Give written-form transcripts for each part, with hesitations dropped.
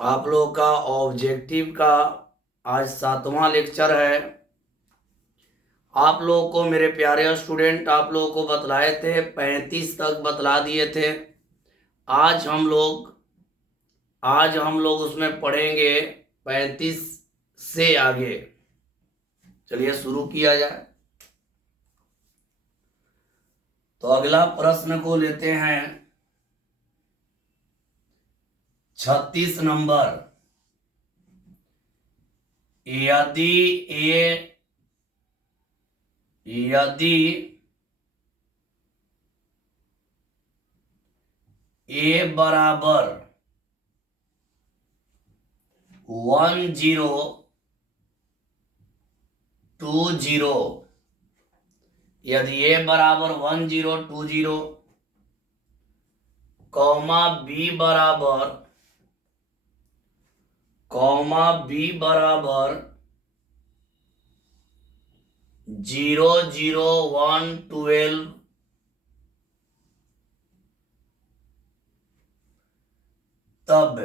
आप लोग का ऑब्जेक्टिव का आज 7वां लेक्चर है। आप लोगों को मेरे प्यारे स्टूडेंट, आप लोगों को बतलाए थे 35 तक बतला दिए थे। आज हम लोग उसमें पढ़ेंगे 35 से आगे। चलिए शुरू किया जाए। तो अगला प्रश्न को लेते हैं 36 नंबर। यदि यदि ए बराबर 1020, यदि ए बराबर 1020 बी बराबर 00112, तब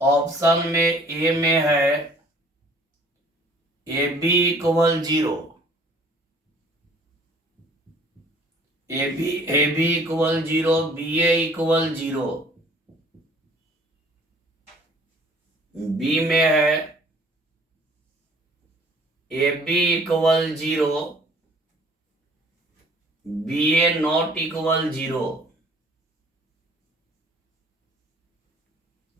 ऑप्शन में ए में है A B equal 0, A B equal 0, B A equal 0। B में है A B equal 0, B A not equal 0।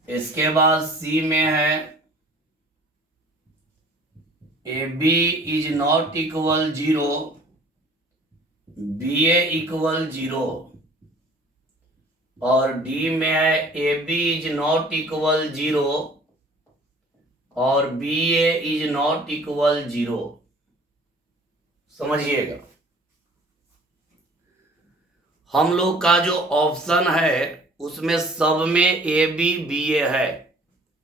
इसके बाद सी में है A B is not equal 0, B A equal 0। और डी में है A B is not equal 0 और B A is not equal 0। समझिएगा, हम लोग का जो ऑप्शन है उसमें सब में ए बी बी ए है,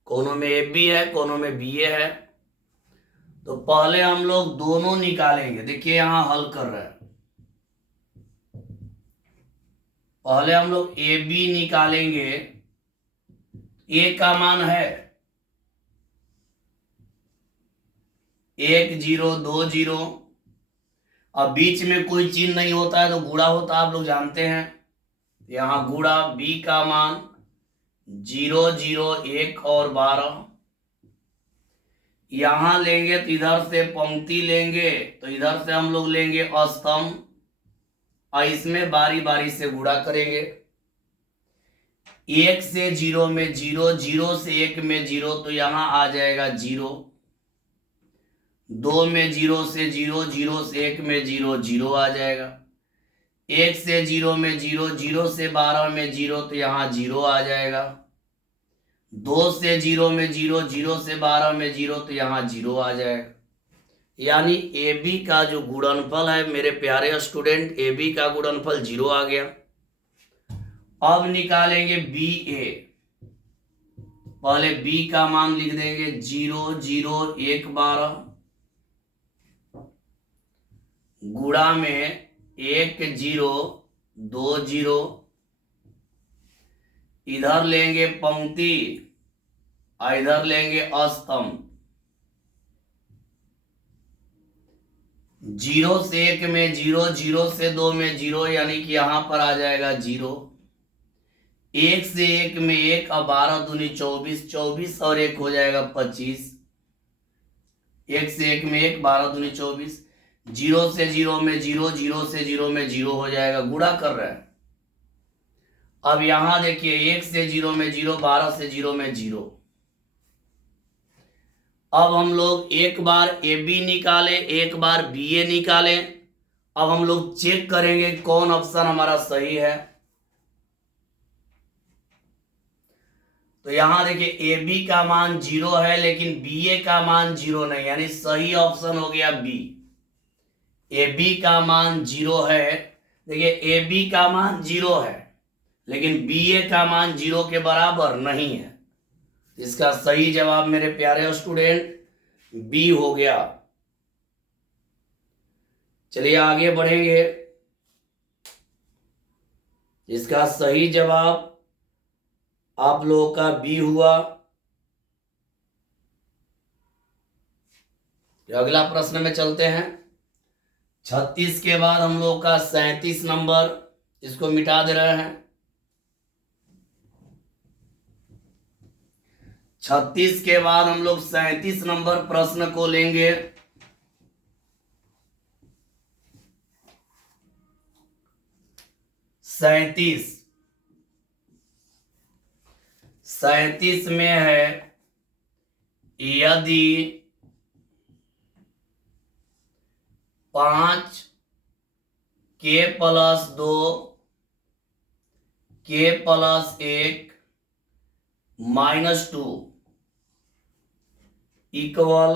कोनों में ए बी है, कोनों में बी ए है। तो पहले हम लोग दोनों निकालेंगे। देखिए यहां हल कर रहे हैं। पहले हम लोग ए बी निकालेंगे। ए का मान है 1 0 2 0। अब बीच में कोई चिन्ह नहीं होता है तो गुणा होता है, आप लोग जानते हैं। यहां गुणा बी का मान 0 0 1 और 12। यहां लेंगे तो इधर से पंक्ति लेंगे, तो इधर से हम लोग लेंगे स्तंभ और इसमें बारी बारी से गुणा करेंगे। 1 से 0 में 0, 0 से 1 में 0, तो यहां आ जाएगा 0। 2 में 0 से 0, 0 से 1 में 0, 0 आ जाएगा। 1 से 0 में 0, 0 से 12 में 0, तो यहाँ 0 आ जाएगा। 2 से 0 में 0, 0 से 12 में 0, तो यहाँ 0 आ जाएगा। यानी ए बी का जो गुणनफल है मेरे प्यारे स्टूडेंट, ए बी का गुणनफल 0 आ गया। अब निकालेंगे बी ए। पहले बी का मान लिख देंगे 0 0 1 12 गुणा में 1 0 2 0। इधर लेंगे पंक्ति और इधर लेंगे स्तंभ। 0 से 1 में 0, 0 से 2 में 0, यानी कि यहां पर आ जाएगा 0। 1 से 1 में 1 और 12 दूनी 24, 24 और 1 हो जाएगा 25। 1 से 1 में 1, 12 दूनी 24। 0 से 0 में 0, 0 से 0 में 0 हो जाएगा, गुणा कर रहे हैं। अब यहां देखिए 1 से 0 में 0, 12 से 0 में 0। अब हम लोग एक बार ए बी निकाले, एक बार बी ए निकाले। अब हम लोग चेक करेंगे कौन ऑप्शन हमारा सही है। तो यहां देखिए ए बी का मान 0 है लेकिन बी ए का मान 0 नहीं, यानी सही ऑप्शन हो गया बी। ए बी का मान 0 है। देखिए ए बी का मान 0 है लेकिन बी ए का मान 0 के बराबर नहीं है। इसका सही जवाब मेरे प्यारे स्टूडेंट बी हो गया। चलिए आगे बढ़ेंगे। इसका सही जवाब आप लोगों का बी हुआ। अगला प्रश्न में चलते हैं। 36 के बाद हम लोग का 37 नंबर, इसको मिटा दे रहे हैं। 36 के बाद हम लोग 37 नंबर प्रश्न को लेंगे। सैतीस में है, यदि 5 के प्लस 2 के प्लस 1 -2 इक्वल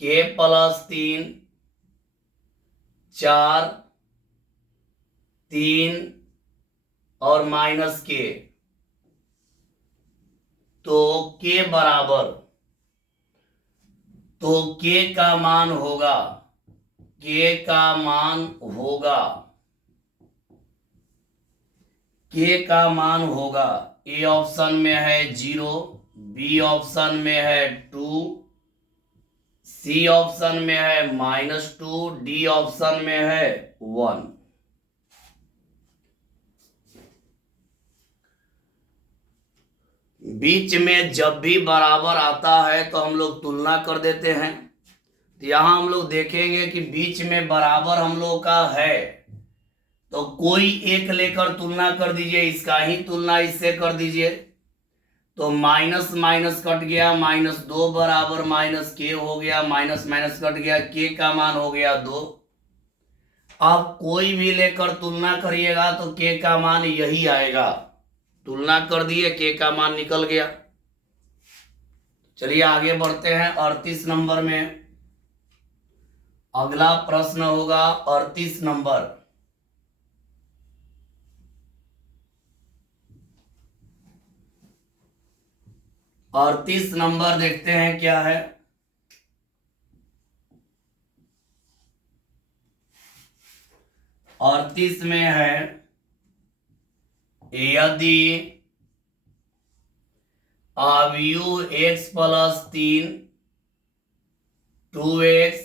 के प्लस 3 4 3 और माइनस के, तो के बराबर, तो के का मान होगा, के का मान होगा, के का मान होगा, ए ऑप्शन में है 0, बी ऑप्शन में है 2, सी ऑप्शन में है -2, डी ऑप्शन में है 1। बीच में जब भी बराबर आता है तो हम लोग तुलना कर देते हैं। तो यहां हम लोग देखेंगे कि बीच में बराबर हम लोग का है, तो कोई एक लेकर तुलना कर दीजिए, इसका ही तुलना इससे कर दीजिए। तो माइनस माइनस कट गया, -2 बराबर माइनस के हो गया, माइनस माइनस कट गया, के का मान हो गया 2। अब कोई भी लेकर तुलना करिएगा तो के का मान यही आएगा। तुलना कर दिए, के का मान निकल गया। चलिए आगे बढ़ते हैं 38 नंबर में। अगला प्रश्न होगा 38 नंबर। और 30 नंबर देखते हैं क्या है। और 30 में है, यदि अवयव x plus 3 2x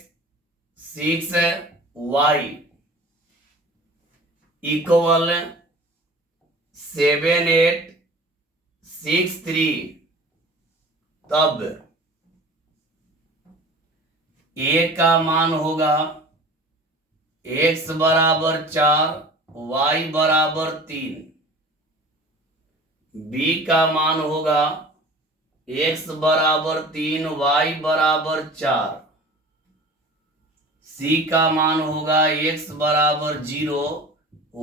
6y equal 7 8 6 3, तब a का मान होगा x बराबर 4 y बराबर 3, b का मान होगा x बराबर 3 y बराबर 4, c का मान होगा x बराबर 0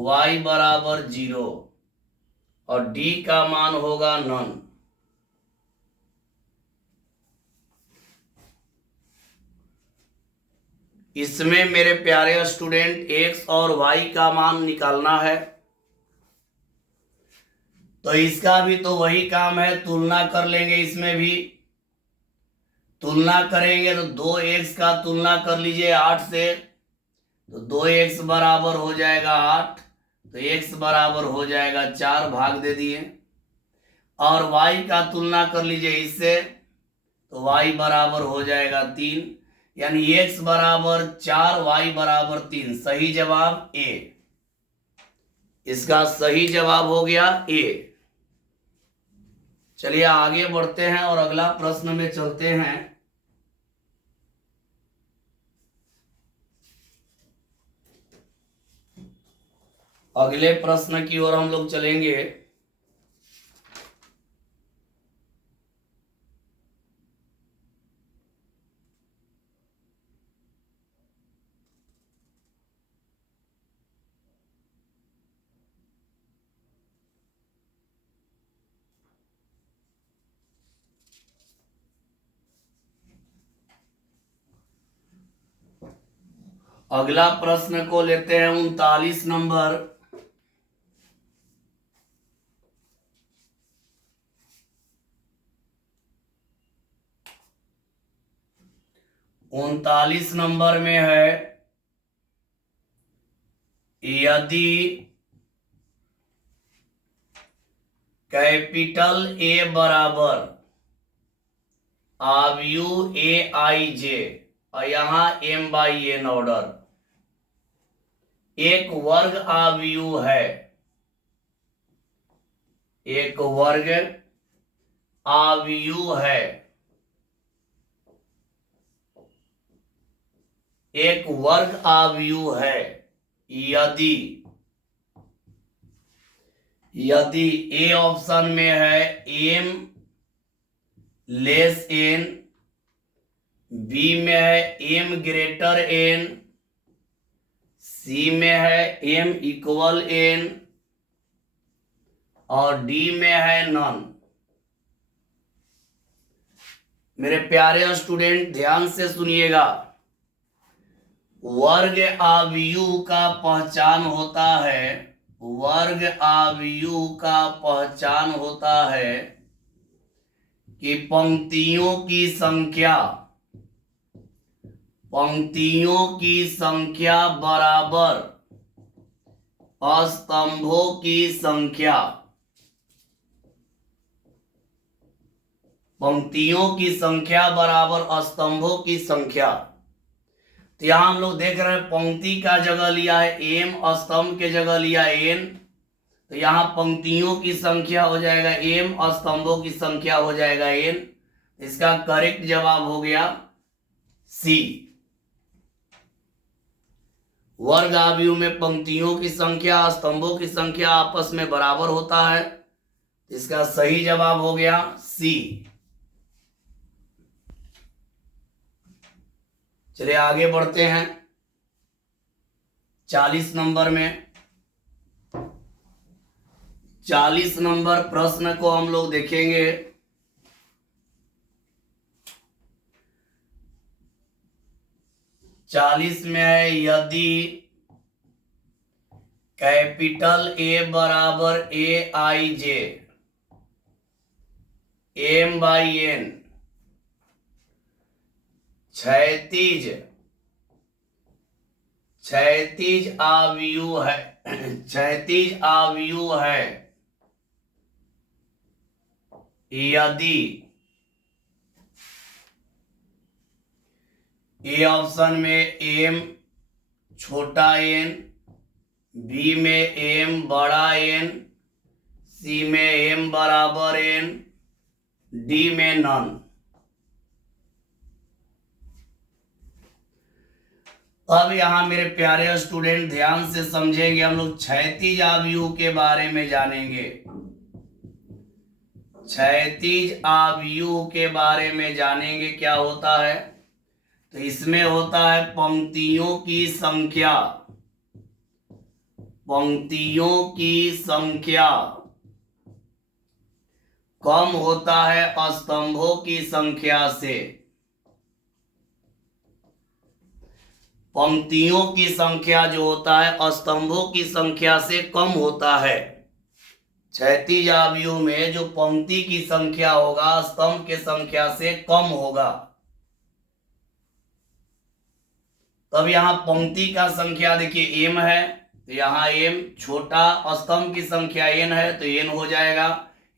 y बराबर 0 और d का मान होगा नन। इसमें मेरे प्यारे स्टूडेंट x और y का मान निकालना है। तो इसका भी तो वही काम है, तुलना कर लेंगे। इसमें भी तुलना करेंगे तो 2x का तुलना कर लीजिए 8 से, तो 2x बराबर हो जाएगा 8, तो x बराबर हो जाएगा 4, भाग दे दिए। और y का तुलना कर लीजिए इससे, तो y बराबर हो जाएगा 3, यानी x बराबर 4 y बराबर 3। सही जवाब ए, इसका सही जवाब हो गया ए। चलिए आगे बढ़ते हैं और अगला प्रश्न में चलते हैं। अगले प्रश्न की ओर हम लोग चलेंगे। अगला प्रश्न को लेते हैं 39 नंबर। 39 नंबर में है यदि कैपिटल ए बराबर आव्यूह ए आई जे और यहां m बाई n ऑर्डर एक वर्ग आव्यूह है, एक वर्ग आव्यूह है, एक वर्ग आव्यूह है यदि ए ऑप्शन में है m लेस n, बी में है m ग्रेटर n, सी में है m इक्वल n और डी में है नन। मेरे प्यारे स्टूडेंट ध्यान से सुनिएगा, वर्ग आव्यूह का पहचान होता है, वर्ग आव्यूह का पहचान होता है कि पंक्तियों की संख्या बराबर स्तंभों की संख्या, पंक्तियों की संख्या बराबर स्तंभों की संख्या। तो यहां हम लोग देख रहे हैं पंक्ति का जगह लिया है m, स्तंभ के जगह लिया n, तो यहां पंक्तियों की संख्या हो जाएगा m, स्तंभों की संख्या हो जाएगा n। इसका करेक्ट जवाब हो गया सी। वर्ग आव्यूह में पंक्तियों की संख्या स्तंभों की संख्या आपस में बराबर होता है, इसका सही जवाब हो गया सी। चलिए आगे बढ़ते हैं 40 नंबर में। 40 नंबर प्रश्न को हम लोग देखेंगे। 40 में है यदि कैपिटल ए बराबर ए आई जे m बाई n क्षैतिज आव्यूह है, क्षैतिज आव्यूह है यदि ए ऑप्शन में m छोटा n, बी में m बड़ा n, सी में m बराबर n, डी में नन। अब यहां मेरे प्यारे स्टूडेंट ध्यान से समझेंगे, हम लोग क्षैतिज आव्यूह के बारे में जानेंगे। क्षैतिज आव्यूह के बारे में जानेंगे क्या होता है। तो इसमें होता है पंक्तियों की संख्या, पंक्तियों की संख्या कम होता है स्तंभों की संख्या से। पंक्तियों की संख्या जो होता है स्तंभों की संख्या से कम होता है। क्षैतिज आव्यूह में जो पंक्ति की संख्या होगा स्तंभ की संख्या से कम होगा। तब यहां पंक्ति का संख्या देखिए m है, तो यहां m छोटा, स्तंभ की संख्या n है तो n हो जाएगा,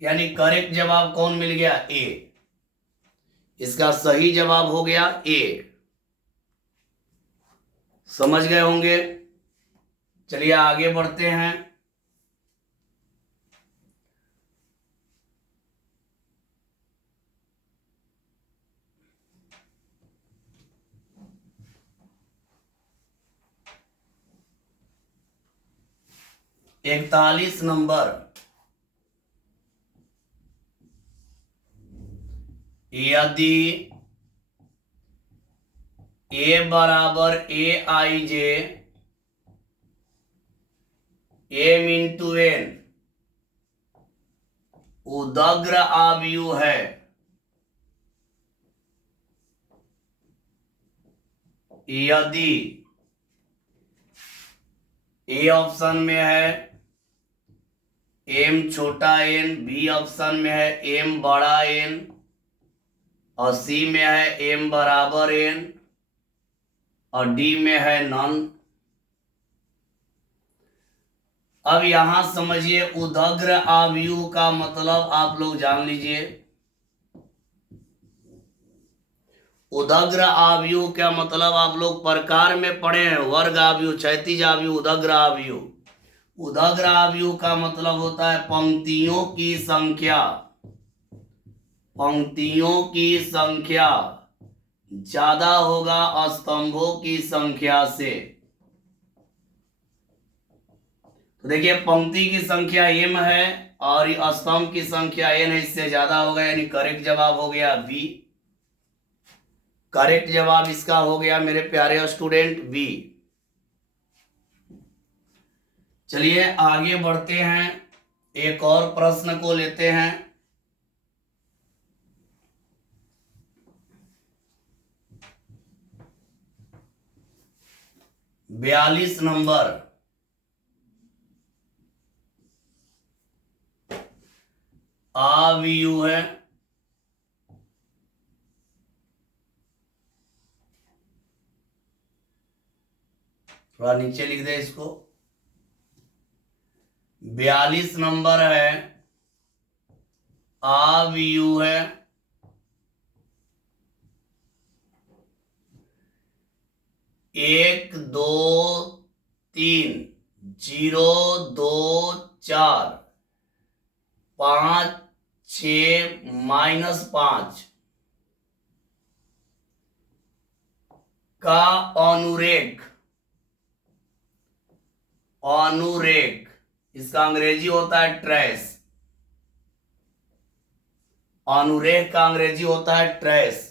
यानी करेक्ट जवाब कौन मिल गया a। इसका सही जवाब हो गया a। समझ गए होंगे। चलिए आगे बढ़ते हैं। इकतालीस नंबर यदि ए बराबर ए आई जे m इंटू n उदग्र आव्यूह है, यदि ए ऑप्शन में है m छोटा n, बी ऑप्शन में है m बड़ा n और सी में है m बराबर n, और डी में है नॉन। अब यहां समझिए उदग्र आव्यूह का मतलब आप लोग जान लीजिए। उदग्र आव्यूह क्या मतलब आप लोग प्रकार में पढ़े हैं, वर्ग आव्यूह, क्षैतिज आव्यूह, उदग्र आव्यूह। उदग्र आव्यूह का मतलब होता है पंक्तियों की संख्या, पंक्तियों की संख्या ज्यादा होगा स्तंभों की संख्या से। तो देखिए पंक्ति की संख्या m है और स्तंभ की संख्या n है, इससे ज्यादा होगा, यानी करेक्ट जवाब हो गया बी। करेक्ट जवाब इसका हो गया मेरे प्यारे स्टूडेंट बी। चलिए आगे बढ़ते हैं, एक और प्रश्न को लेते हैं। बयालीस नंबर, आव्यूह है। थोड़ा नीचे लिख दे इसको। 42 नंबर है, आव्यूह है। एक दो तीन, 0 2 4 5 6 -5 का अनुरेख, अनुरेख इसका अंग्रेजी होता है ट्रेस। अनुरेख का अंग्रेजी होता है ट्रेस।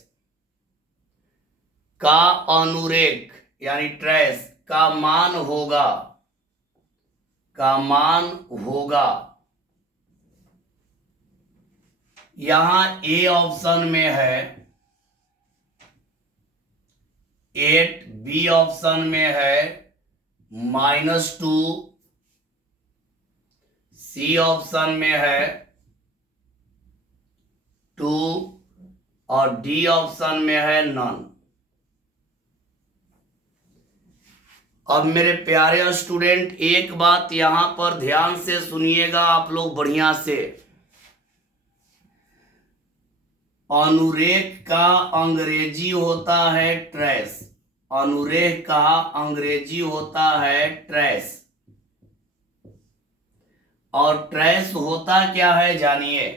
का अनुरेख यानी ट्रेस का मान होगा, का मान होगा। यहां ए ऑप्शन में है 8, बी ऑप्शन में है -2, सी ऑप्शन में है 2 और डी ऑप्शन में है नॉन। अब मेरे प्यारे स्टूडेंट एक बात यहां पर ध्यान से सुनिएगा आप लोग बढ़िया से। अनुरेख का अंग्रेजी होता है ट्रेस, अनुरेख का अंग्रेजी होता है ट्रेस। और ट्रेस होता क्या है जानिए।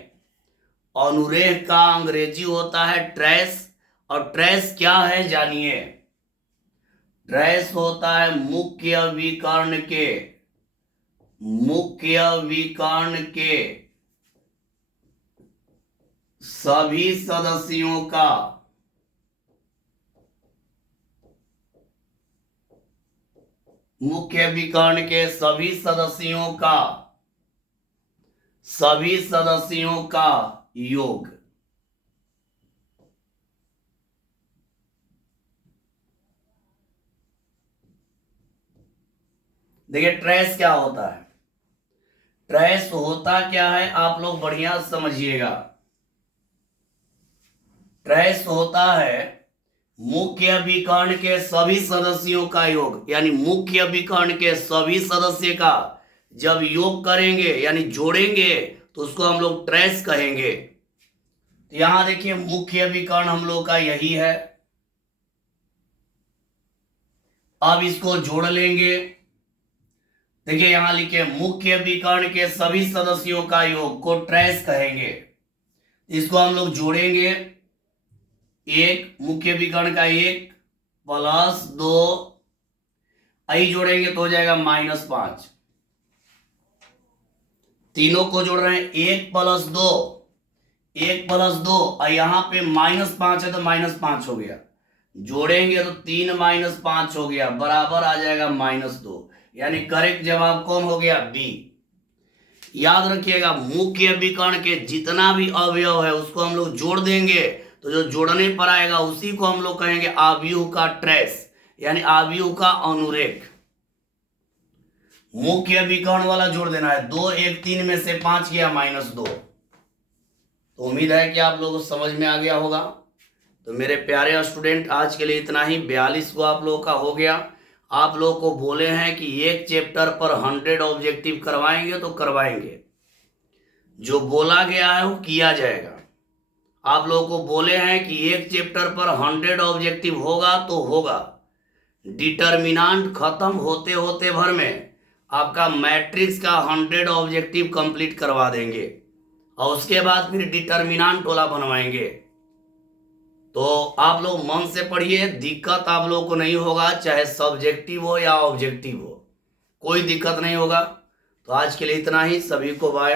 अनुरेख का अंग्रेजी होता है ट्रेस, और ट्रेस क्या है जानिए। ट्रेस होता है मुख्य विकर्ण के, मुख्य विकर्ण के सभी सदस्यों का, मुख्य विकर्ण के सभी सदस्यों का, सभी सदस्यों का योग। देखिए ट्रेस क्या होता है। ट्रेस होता क्या है आप लोग बढ़िया समझिएगा। ट्रेस होता है मुख्य विकर्ण के सभी सदस्यों का योग, यानी मुख्य विकर्ण के सभी सदस्य का जब योग करेंगे यानी जोड़ेंगे तो उसको हम लोग ट्रेस कहेंगे। तो यहां देखिए मुख्य विकर्ण हम लोग का यही है। अब इसको जोड़ लेंगे। देखिए यहां लिखे मुख्य विकर्ण के सभी सदस्यों का योग को ट्रेस कहेंगे। इसको हम लोग जोड़ेंगे। एक मुख्य विकर्ण का 1 + 2 आई जोड़ेंगे तो हो जाएगा -5। तीनों को जोड़ रहे हैं 1 + 2, 1 + 2 और यहां पे -5 है तो -5 हो गया। जोड़ेंगे तो 3 - 5 हो गया, बराबर आ जाएगा -2, यानी करेक्ट जवाब कौन हो गया बी। याद रखिएगा मुख्य विकर्ण के जितना भी अवयव है उसको हम लोग जोड़ देंगे तो जो जोड़ने पर आएगा उसी को हम लोग कहेंगे आव्यूह का ट्रेस, यानी आव्यूह का अनुरेख। मुख्य विकर्ण वाला जोड़ देना है। 2 1 3 में से 5 गया -2। तो उम्मीद है कि आप लोगों को समझ में आ गया होगा। तो मेरे प्यारे स्टूडेंट, आज के लिए इतना ही। 42 को आप लोगों का हो गया। आप लोगों को बोले हैं कि एक चैप्टर पर 100 ऑब्जेक्टिव करवाएंगे तो करवाएंगे, जो बोला गया है वो किया जाएगा। आप लोगों को बोले हैं कि एक चैप्टर पर 100 ऑब्जेक्टिव होगा तो होगा। डिटर्मिनेंट खत्म होते होते भर में आपका मैट्रिक्स का 100 ऑब्जेक्टिव कंप्लीट करवा देंगे और उसके बाद फिर डिटर्मिनेंट वाला बनवाएंगे। तो आप लोग मन से पढ़िए, दिक्कत आप लोगों को नहीं होगा, चाहे सब्जेक्टिव हो या ऑब्जेक्टिव हो, कोई दिक्कत नहीं होगा। तो आज के लिए इतना ही। सभी को बाय।